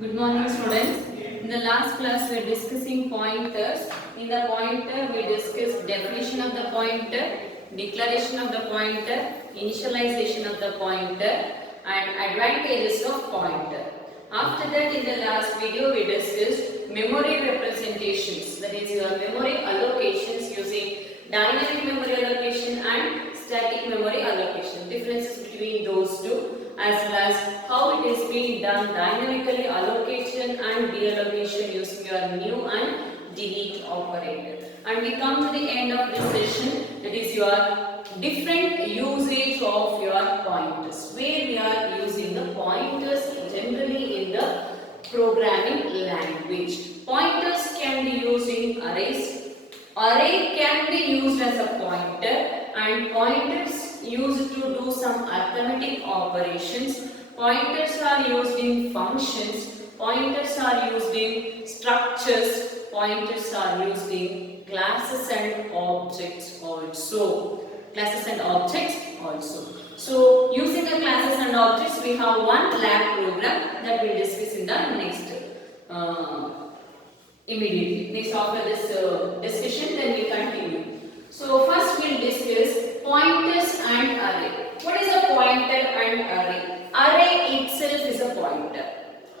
Good morning, students. In the last class, we are discussing pointers. In the pointer, we discussed definition of the pointer, declaration of the pointer, initialization of the pointer, and advantages of pointer. After that, in the last video, we discussed memory representations. That is, your memory allocations using dynamic memory allocation and static memory allocation. Differences between those two, as well as how it is being done dynamically allocation and deallocation using your new and delete operator. And we come to the end of this session, that is your different usage of your pointers, where we are using the pointers generally in the programming language. Pointers can be used in arrays. Array can be used as a pointer, and pointers used to do some arithmetic operations. Pointers are used in functions. Pointers are used in structures. Pointers are used in classes and objects also. Classes and objects also. So, using the classes and objects, we have one lab program that we will discuss in the next immediately. Next, after this discussion, then we continue. So, first we will discuss pointers and array. What is a pointer and array? Array itself is a pointer.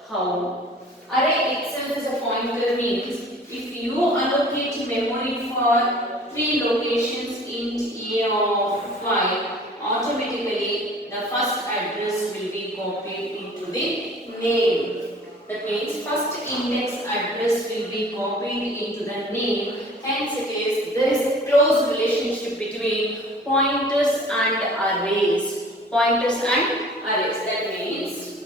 How? Array itself is a pointer means if you allocate memory for 3 locations int a of 5, automatically the first address will be copied into the name. That means first index address will be copied into the name. Hence there is a close relationship between pointers and arrays. Pointers and arrays. That means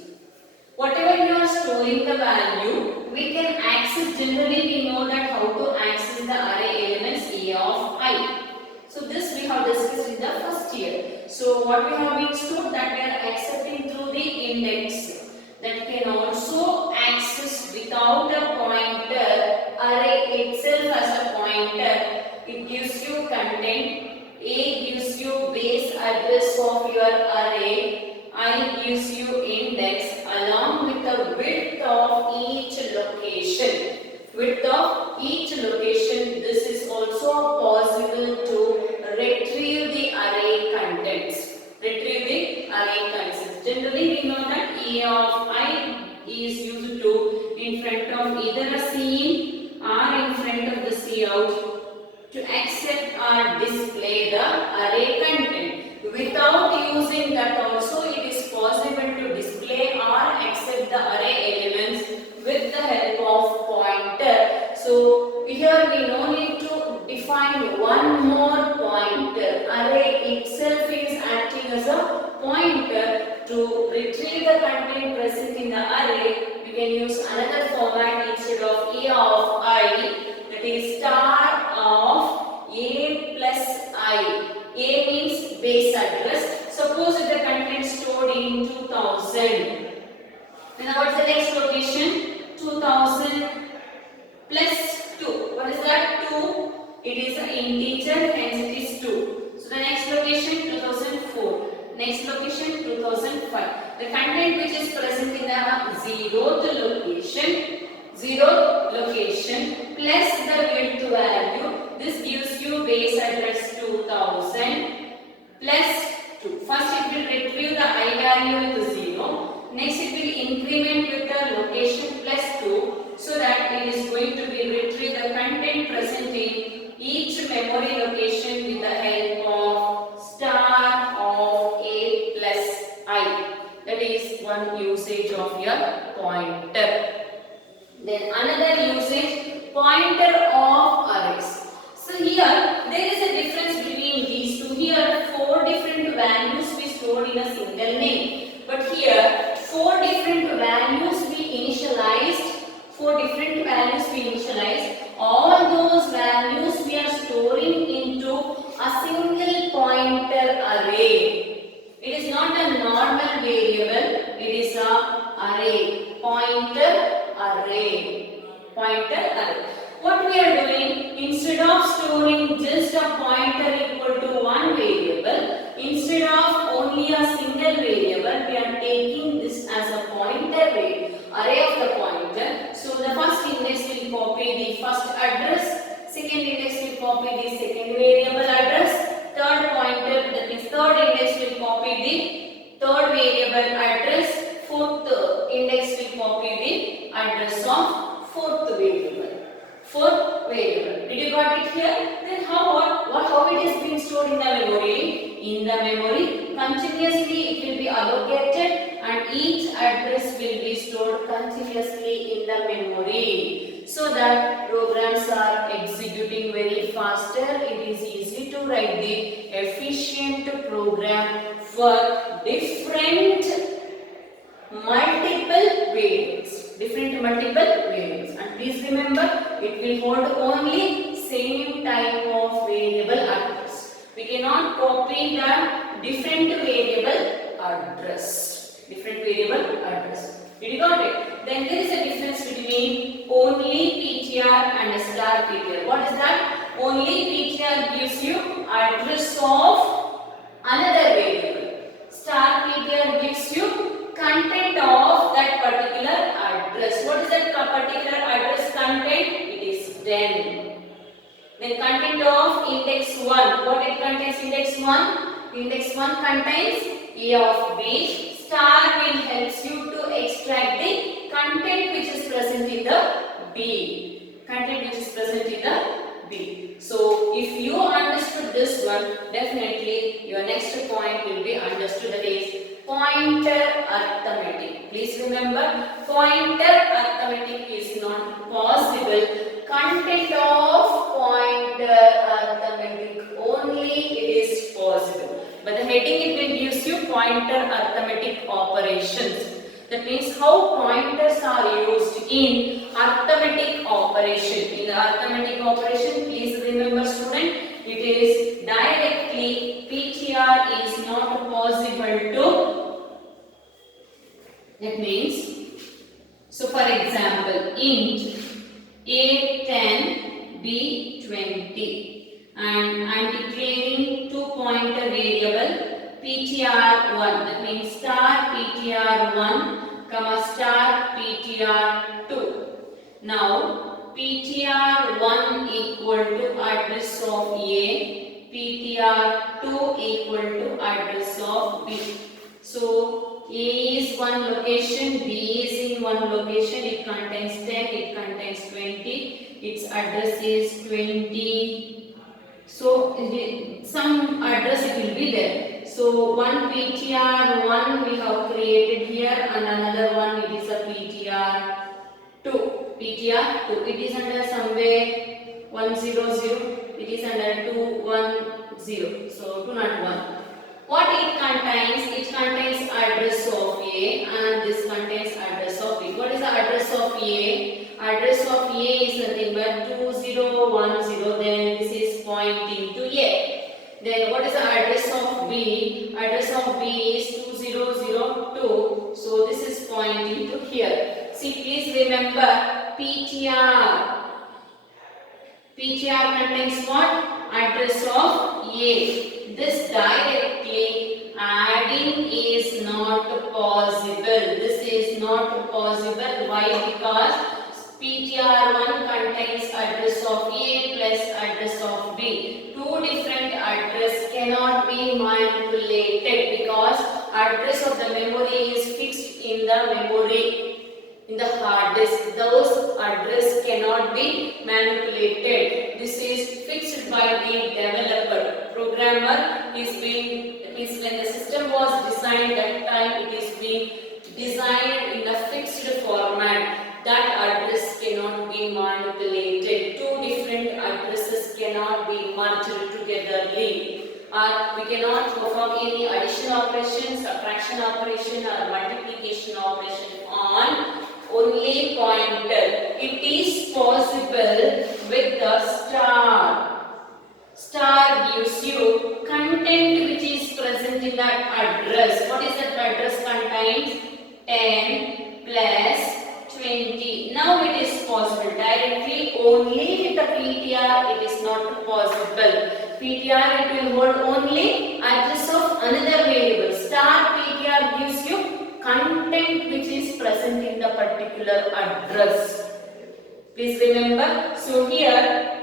whatever you are storing the value, we can access, generally we know that how to access the array elements a of I. So this we have discussed in the first year. So what we have been stored, that we are accepting through the index. That can also access without a pointer. Array itself as a pointer. It gives you content. A gives you base address of your array. I gives you index along with the width of each location. Width of each location. This is also possible to retrieve the array contents. Retrieve the array contents. Generally, we know that A of I is used to in front of either a scene or in front of the cout to accept or display the array content. Without using that also, it is possible to display or accept the array elements with the help of pointer. So here we no need to define one more pointer. Array itself is acting as a pointer. To retrieve the content present in the array, we can use another format instead of A of I, that is star of A plus I. A means base address. Suppose if the content stored in 2000. Then what is the next location? 2000 plus 2. What is that? 2. It is an integer, hence it is 2. So the next location 2004. Next location 2005. The content which is present in the zeroth location plus the width value. This gives you base address 2000 plus 2. First it will retrieve the I value with 0. Next it will increment with the location plus 2, so that it is going to be retrieve the content present in each memory location with the help of star of A plus I. That is one usage of your pointer. Then another usage, pointer of arrays. So here there is a difference between these two. Here 4 different values we stored in a single name. But here 4 different values we initialized. 4 different values we initialized. All those values we are storing into a single pointer array. It is not a normal variable, it is a array. Pointer array. Pointer array. What we are doing, instead of storing just a pointer equal to one variable, instead of only a single variable, we are taking this as a pointer array of the pointer. copy the second variable address. Third pointer, that means third index will copy the third variable address. Fourth index will copy the address of fourth variable. Did you got it here? Then how it is being stored in the memory? In the memory, continuously it will be allocated and each address will be stored continuously in the memory, so that programs are executing very faster. It is easy to write the efficient program for different multiple variables. And please remember, it will hold only same type of variable address. We cannot copy the different variable address. Did you got it? Then there is a difference between only PTR and star PTR. What is that? Only PTR gives you address of another variable. Star PTR gives you content of that particular address. What is that particular address content? It is 10. Then content of index 1. What it contains index 1? Index 1 contains A of B. Star will help you to extract the content which is present in the B. So if you understood this one, definitely your next point will be understood, that is pointer arithmetic. Please remember, pointer arithmetic is not possible. Content of pointer arithmetic only it is possible. But the heading it will gives you pointer arithmetic operations. That means how pointers are used in arithmetic operation. In the arithmetic operation, please remember student, it is directly PTR is not possible to. That means, so for example, int A10 B20, and I am declaring two pointer variable PTR1. That means star PTR1 comma star PTR2. Now PTR1 equal to address of A, PTR2 equal to address of B. So A is one location, B is in one location. It contains 10, it contains 20. Its address is 20. So some address it will be there. So one PTR1 we have created here, and another one it is a PTR2. It is under somewhere 100. It is under 210. So 201. What it contains? It contains address of A and this contains address of B. What is the address of A? Address of A is nothing but 2010. Then this is pointing to A. Then what is the address of B? Address of B is 2002. So this is pointing to here. See, please remember PTR. PTR contains what? Address of A. This directly adding is not possible. This is not possible. Why? Because PTR1 contains address of A plus address of B. Two different address cannot be manipulated because address of the memory is fixed in the memory, in the hard disk. Those address cannot be manipulated. This is fixed by the developer. Programmer is being, when the system was designed, that time it is being designed in a fixed format. That address cannot be manipulated. Two different addresses cannot be merged togetherly. We cannot perform any addition operation, subtraction operation or multiplication operation on only pointer. It is possible with the star. Star gives you content which is present in that address. What is that address contains? 10 plus 20. Now it is possible. Directly only with the PTR it is not possible. PTR it will hold only address of another variable. Star PTR gives you content which is present in the particular address. Please remember. So here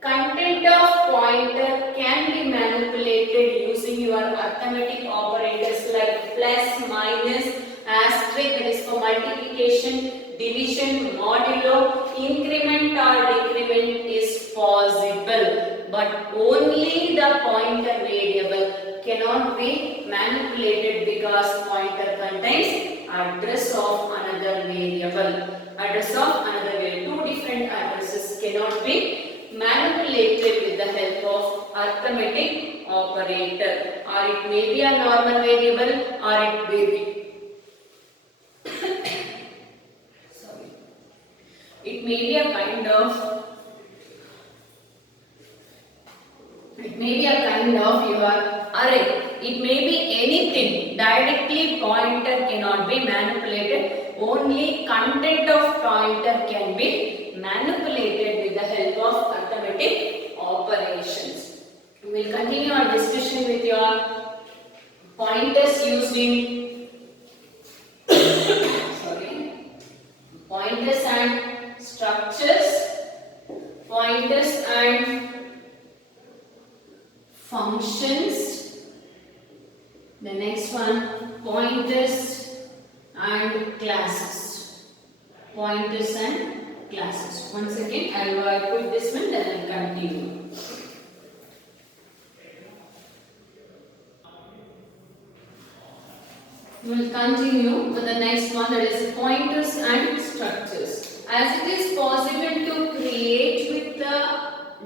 Content of pointer can be manipulated using your arithmetic operators like plus, minus, asterisk, that is for multiplication, division, modulo, increment or decrement is possible, but only the pointer variable cannot be manipulated because pointer contains address of another variable. Address of another variable. Two different addresses cannot be manipulated with the help of arithmetic operator, or it may be a normal variable or it may be sorry, it may be a kind of your array. It may be anything. Directly pointer cannot be manipulated. Only content of pointer can be manipulated with the help of arithmetic operations. We will continue our discussion with your pointers used in pointers and structures, pointers and functions. The next one, pointers and classes. Pointers and classes. Once again, I will put this one, then I will continue. We will continue with the next one, that is pointers and structures. As it is possible to create with the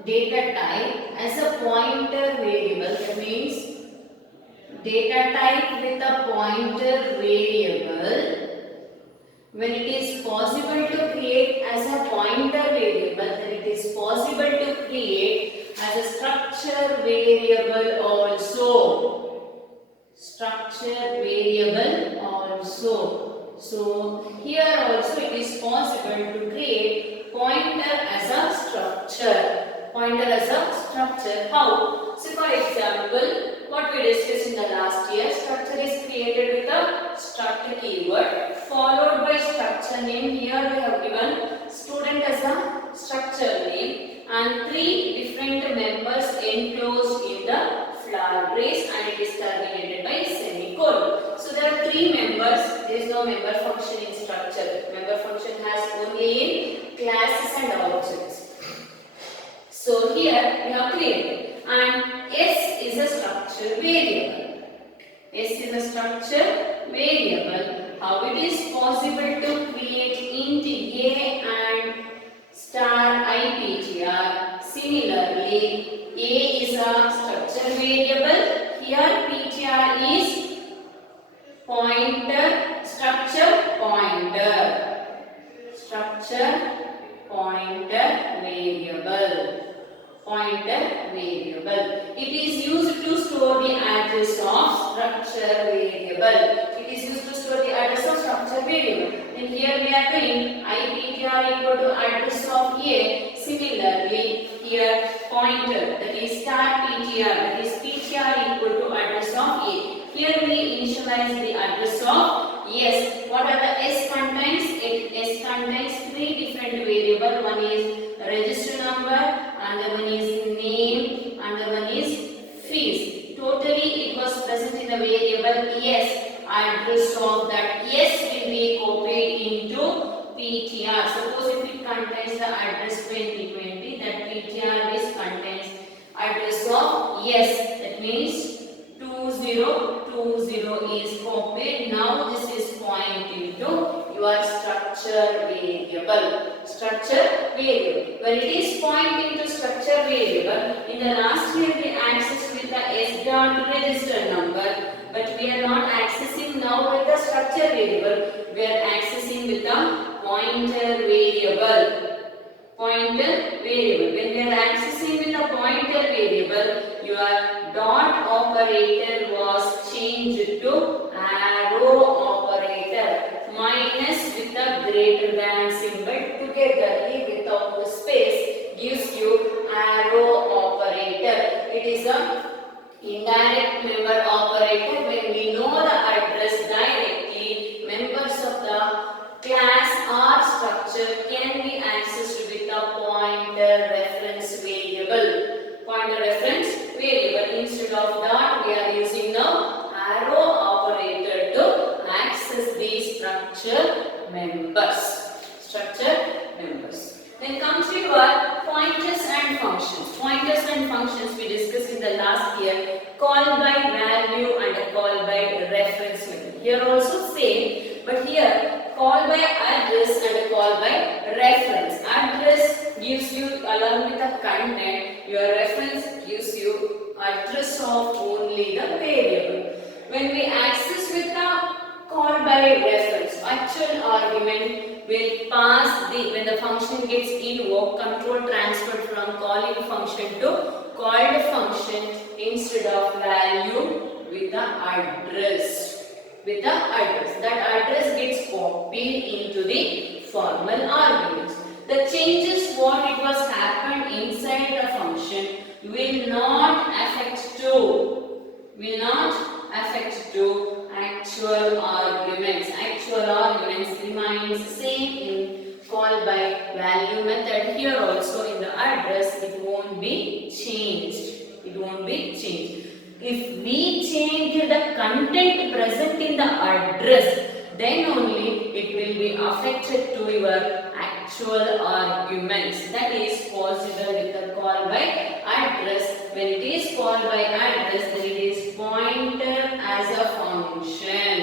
data type as a pointer variable, that means data type with a pointer variable. When it is possible to create as a pointer variable, then it is possible to create as a structure variable also. Structure variable also. So here also it is possible to create pointer as a structure. Pointer as a structure. How? So for example, what we discussed in the last year, structure is created with a struct keyword followed by structure name. Here we have given student as a structure name and three different members enclosed in the flower brace, and it is terminated by semicolon. So there are three members. There is no member function in structure. Member function has only in classes and objects. So here we have created, and S is a structure variable. S is a structure variable. How it is possible to create int A and star IPTR? Similarly, A is a structure variable. Here PTR is pointer, structure pointer. Structure pointer variable. Pointer variable. It is used to store the address of structure variable. It is used to store the address of structure variable. And here we are doing IPTR equal to address of A. Similarly, here pointer, that is star PTR, that is PTR equal to address of A. Here we initialize the address of S. What are the S contains? S contains three different variables. One is register number, another one is name, another one is fees. Totally it was present in the variable S. Address of that S will be copied into PTR. Suppose if it contains the address 2020, that PTR is contains address of S. That means 2020 is copied. Now this is pointing to your structure variable. Structure variable. When it is pointing to structure variable, in the last year we accessed with the S dot register number, but we are not accessing now with the structure variable. We are accessing with the pointer variable. Pointer variable. When we are accessing with the pointer variable, your dot operator was changed to arrow operator. Minus with the greater than symbol togetherly without the space gives you arrow operator. It is a indirect member operator. When we know the address directly, members of the class or structure can be accessed with a pointer reference variable. instead of dot we are using now arrow operator to access these structure members. Then comes to your pointers and functions. Pointers and functions we discussed in the last year. Call by value and a call by reference method. Here also same, but here call by address and a call by reference. Address gives you along with the content. Your reference gives you address of only the variable. When we access with the call by reference, actual argument will pass when the function gets invoked, control transferred from calling function to called function instead of value with the address. That address gets copied into the formal arguments. The changes what it was happened inside the function will not affect to actual arguments. Actual arguments remains same in call by value method. Here also in the address it won't be changed. If we change the content present in the address, then only it will be affected to your actual arguments. That is possible with the call by address. When it is called by address, then it is pointer as a function.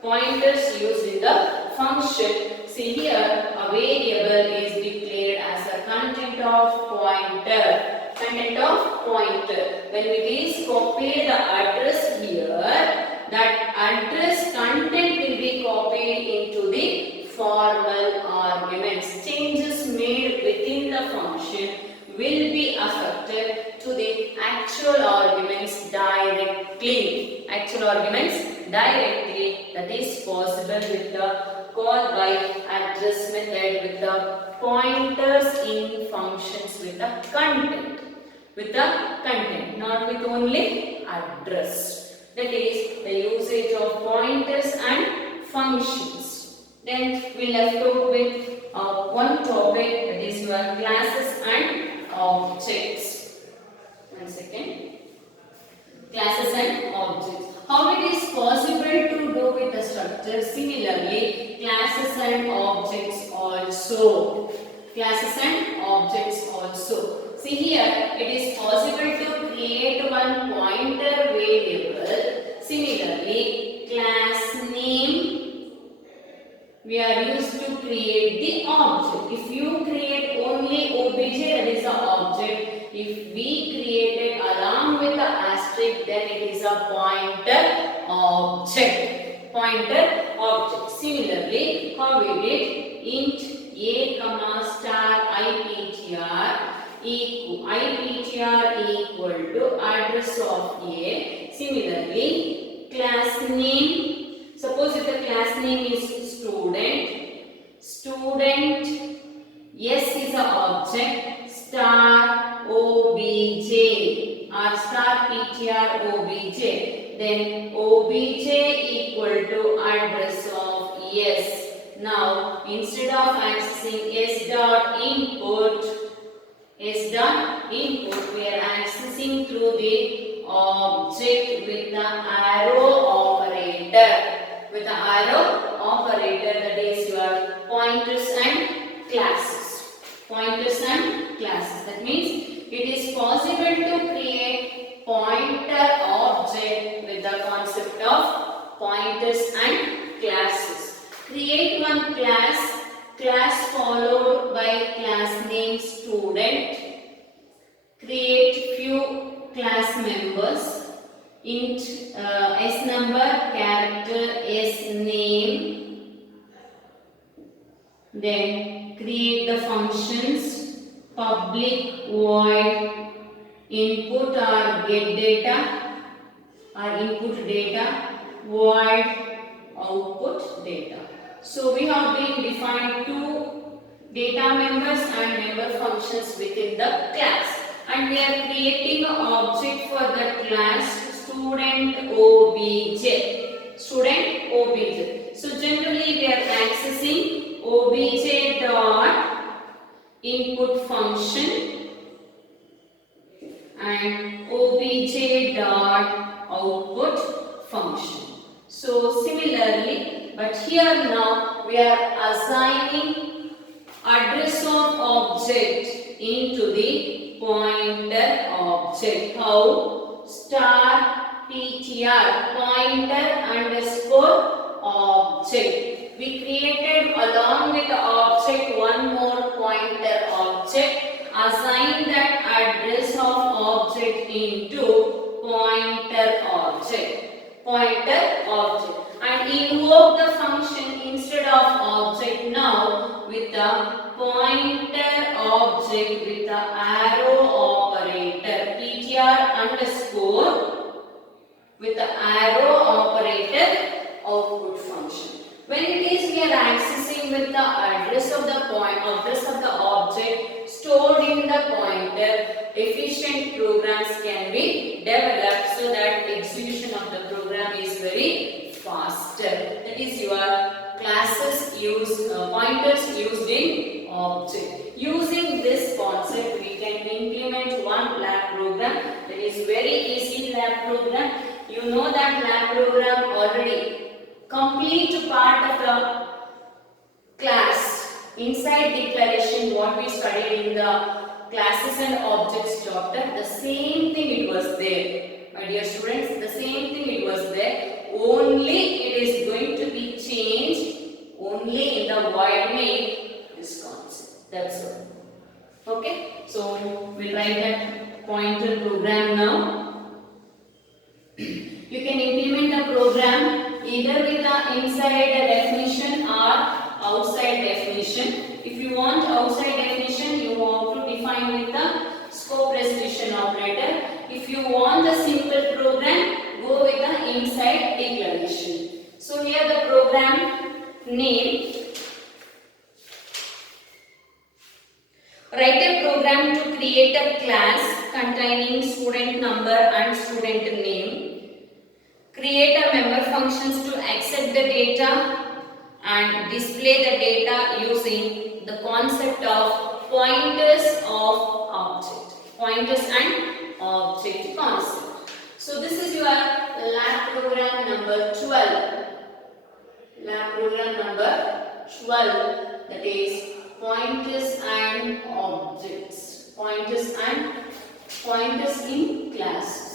Pointers used in the function. See here, a variable is declared as a content of pointer. When it is copied the address here, that address content will be copied into the formal arguments. Changes made within the function will be affected to the actual arguments directly. That is possible with the call by address method with the pointers in functions with the content. Not with only address. That is the usage of pointers and functions. Then we left out with one topic, that is your classes and objects. One second. Classes and objects. How it is possible to do with the structure? Similarly, classes and objects also. See here, it is possible to create one pointer variable. Similarly, class name we are used to create the object. If you create only obj, that is the object. If we create it along with the asterisk, then it is a pointer object. Similarly, how we did? Int a comma star iptr equal to address of a. Similarly, class name. Suppose if the class name is student S is a object, star obj or star ptr obj, then obj equal to address of S. Now instead of accessing S dot input we are accessing through the object with the arrow operator. That is your pointers and classes. That means it is possible to create pointer object with the concept of pointers and classes. Create one class followed by class name student. Create few class members. Int s number, character s name. Then create the functions public void input or get data or input data, void output data. So we have been defined two data members and member functions within the class, and we are creating an object for the class student obj. So generally we are accessing obj dot input function and obj dot function. So similarly, but here now we are assigning address of object into the pointer object. How? Star ptr pointer underscore object. We created along with the object one more pointer object. Assign that address of object into pointer object. Pointer object. And invoke the function instead of object now with the pointer object with the arrow operator. ptr underscore with the arrow operator output function. When it is we are accessing with the address of the object stored in the pointer, efficient programs can be developed so that execution of the program is very faster. That is your classes use pointers used in object. Using this concept, we can implement one lab program. That is very easy lab program. You know that lab program already. Complete part of the class inside declaration what we studied in the classes and objects chapter, the same thing it was there. My dear students, the same thing it was there. Only it is going to be changed only in the void main this concept. That's all. Okay. So we'll write that pointer program now. You can implement a program either with the inside definition or outside definition. If you want outside definition, you want to define with the scope resolution operator. If you want a simple program, go with the inside declaration. So here the program name. Write a program to create a class containing student number and student name. Create a member functions to accept the data and display the data using the concept of pointers of object. Pointers and object concept. So this is your lab program number 12. Lab program number 12, that is pointers and objects. Pointers in classes.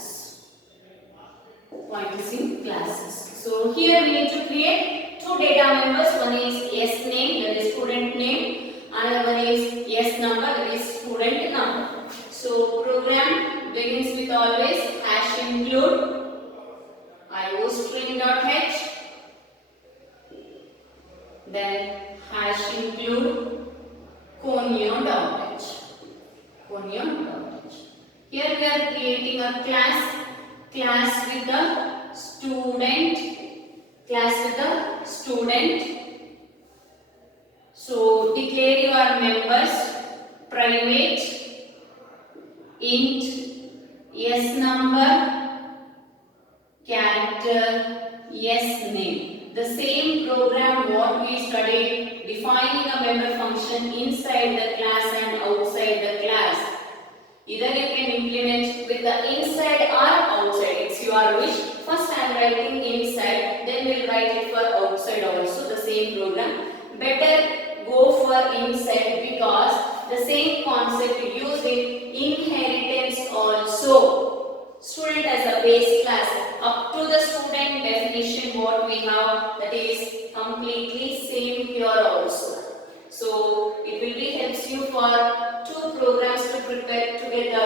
Pointers in classes. So here we need to create two data members. One is S name, that is student name. Another one is S number, that is student number. So program begins with always #include iostring.h, then #include conio.h. Here we are creating a class with the student. So declare your members private int s number character s name. The same program what we studied, defining a member function inside the class and outside the class. Either you can implement with the inside or outside. It's your wish. First I am writing inside, then we'll write it for outside also. The same program. Better go for inside because the same concept used in inheritance also. Student as a base class. Up to the student definition what we have, that is completely same here also. So it will be helps you for two programs to prepare together.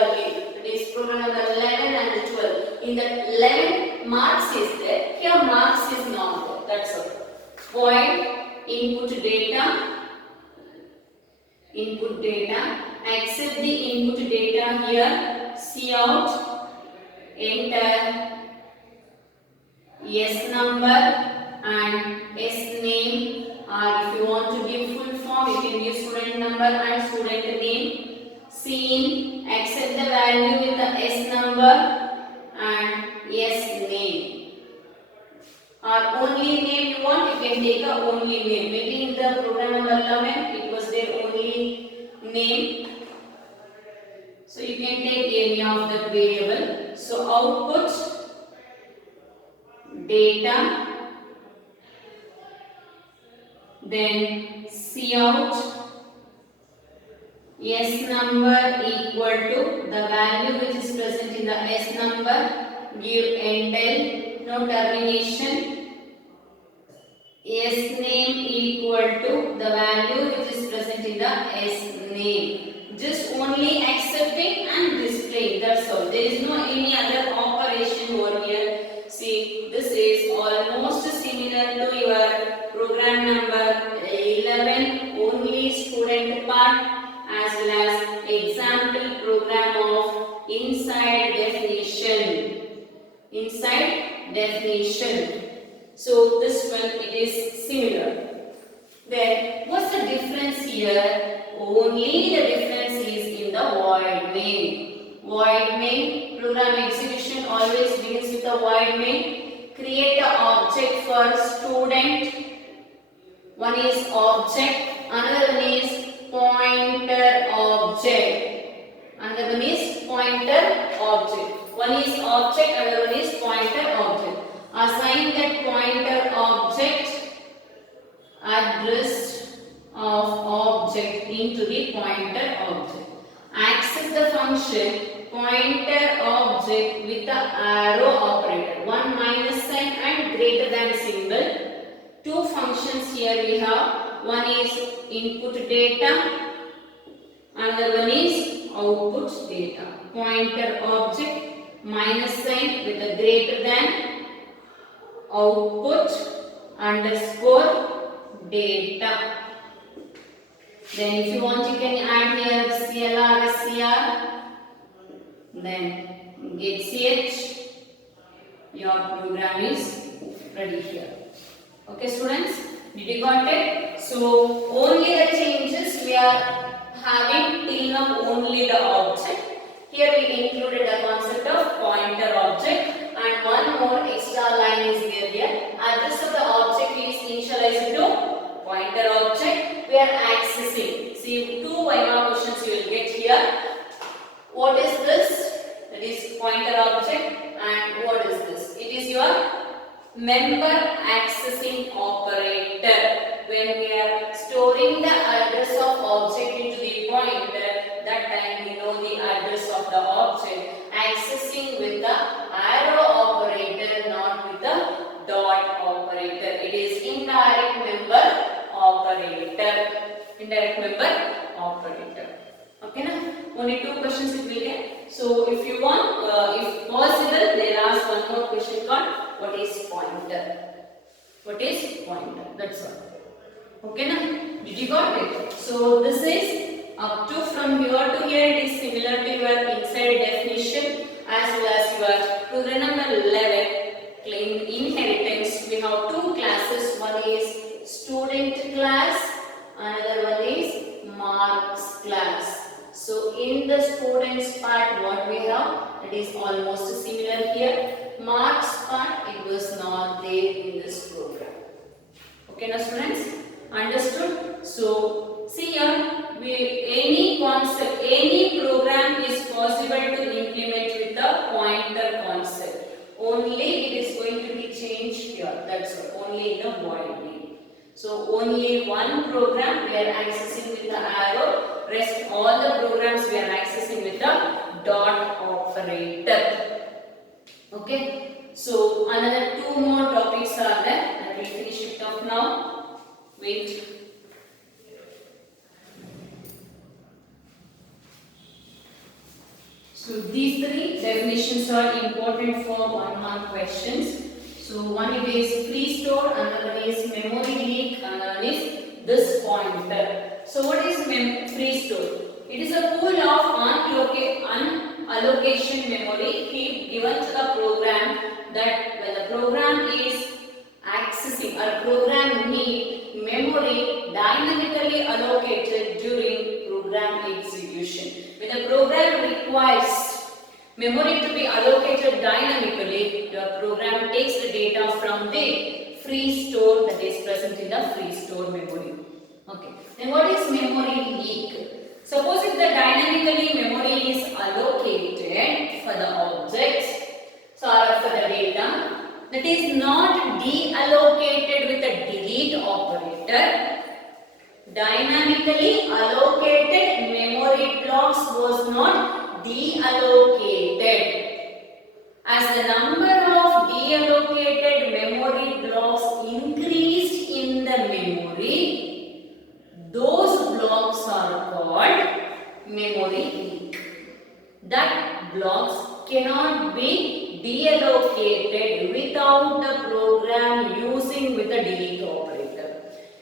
That is program number 11 and 12. In the 11 marks is there. Here marks is not there. That's all. Void input data. Accept the input data here. Cout. Enter S number and S name. Or if you want to give full form, you can use student number and student name. Scene, accept the value with the S number and S name. Or only name you want, you can take a only name. Maybe in the program number 11, it was their only name. So you can take any of the variable. So output then Cout S number equal to the value which is present in the S number, give endl, no termination. S name equal to the value which is present in the S name. Just only accepting and displaying, that's all. There is no any other operation over here. See, this is almost similar to your program number 11, only student part, as well as example program of inside definition. Inside definition. So this one it is similar. Then what's the difference here? Only the difference is in the void main. Void main, program execution always begins with a void main. Create an object for student. One is object, another one is pointer object. Another one is pointer object. One is object, another one is pointer object. Assign that pointer object address of object into the pointer object. Access the function pointer object with the arrow operator, one minus sign and greater than symbol. Two functions here we have. One is input data, another one is output data. Pointer object minus sign with a greater than, output underscore data. Then if you want you can add here CLR, SCR, then get CH. Your program is ready here. Okay students, did you got it? So only the changes we are having till now, only the object. Here we included the concept of pointer object. And one more extra line is there here. Address of the object is initialized to pointer object. We are accessing. See, two YMA questions you will get here. What is this? That is pointer object. And what is this? It is your member accessing operator. When we are storing the address of object into the pointer, that time we know the address of the object. Accessing with the arrow operator, not with the dot operator. It is indirect member operator. Indirect member operator. Okay, na? Only two questions it will get. So if you want, if possible, they'll ask one more question called what is pointer? What is pointer? That's all. Okay, na? Did you got it? So this is up to from here to here. It is similar to your inside definition as well as your program number 11. Claim inheritance. We have two classes. One is student class. Another one is marks class. So in the students part, what we have, it is almost similar here. Marks part, it was not there in this program. Okay, now students, understood? So see here, any concept, any program is possible to implement with the pointer concept. Only it is going to be changed here. That's all. Only in a void main. So only one program we are accessing with the arrow. Rest all the programs we are accessing with the dot operator. Okay. So another two more topics are there. I will finish it off now. Wait. So these three definitions are important for 1 mark questions. So one it is free store, another one is memory leak, another one is this pointer. So what is free store? It is a pool of unallocation memory given to the program, that when the program is accessing or program need memory dynamically allocated during program execution. When the program requires memory to be allocated dynamically, your program takes the data from the free store that is present in the free store memory. Okay. Then what is memory leak? Suppose if the dynamically memory is allocated for the objects, so or for the data, that is not deallocated with a delete operator, dynamically allocated memory blocks was not deallocated. As the number of deallocated memory blocks increased in the memory, those blocks are called memory leak. That blocks cannot be deallocated without the program using with the delete operator.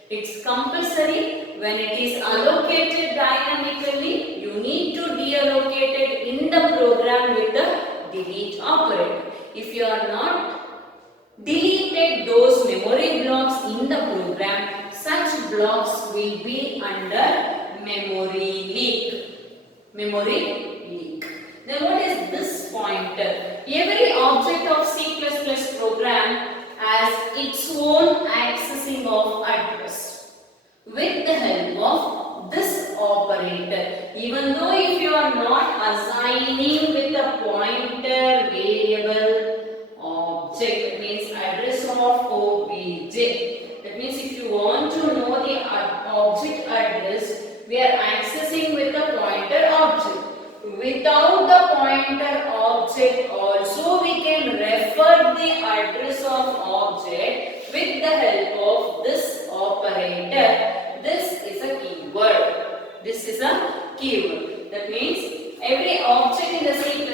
It's compulsory when it is allocated dynamically, you need to deallocate it in the program with the delete operator. If you are not deleted those memory blocks in the program, such blocks will be under memory leak. Memory leak. Then what is this pointer? Every object of C++ program has its own accessing of address with the help of this operator. Even though if you are not assigning with the pointer variable object, that means address of obj. That means if you want to know the object address, we are accessing with the pointer object. Without the pointer object also we can refer the address of object with the help of this operator. This is a keyword. This is a keyword. That means every object in the C++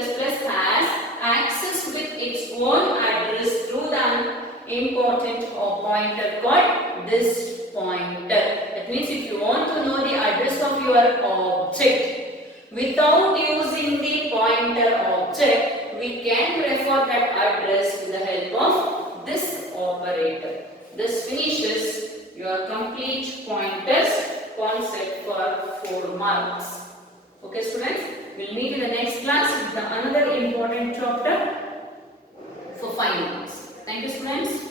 has access with its own address through the important pointer called this pointer. That means if you want to know the address of your object without using the pointer object, we can refer that address with the help of this operator. This finishes your complete pointers concept for 4 marks. Okay students, we'll meet in the next class with another important chapter for 5 marks. Thank you students.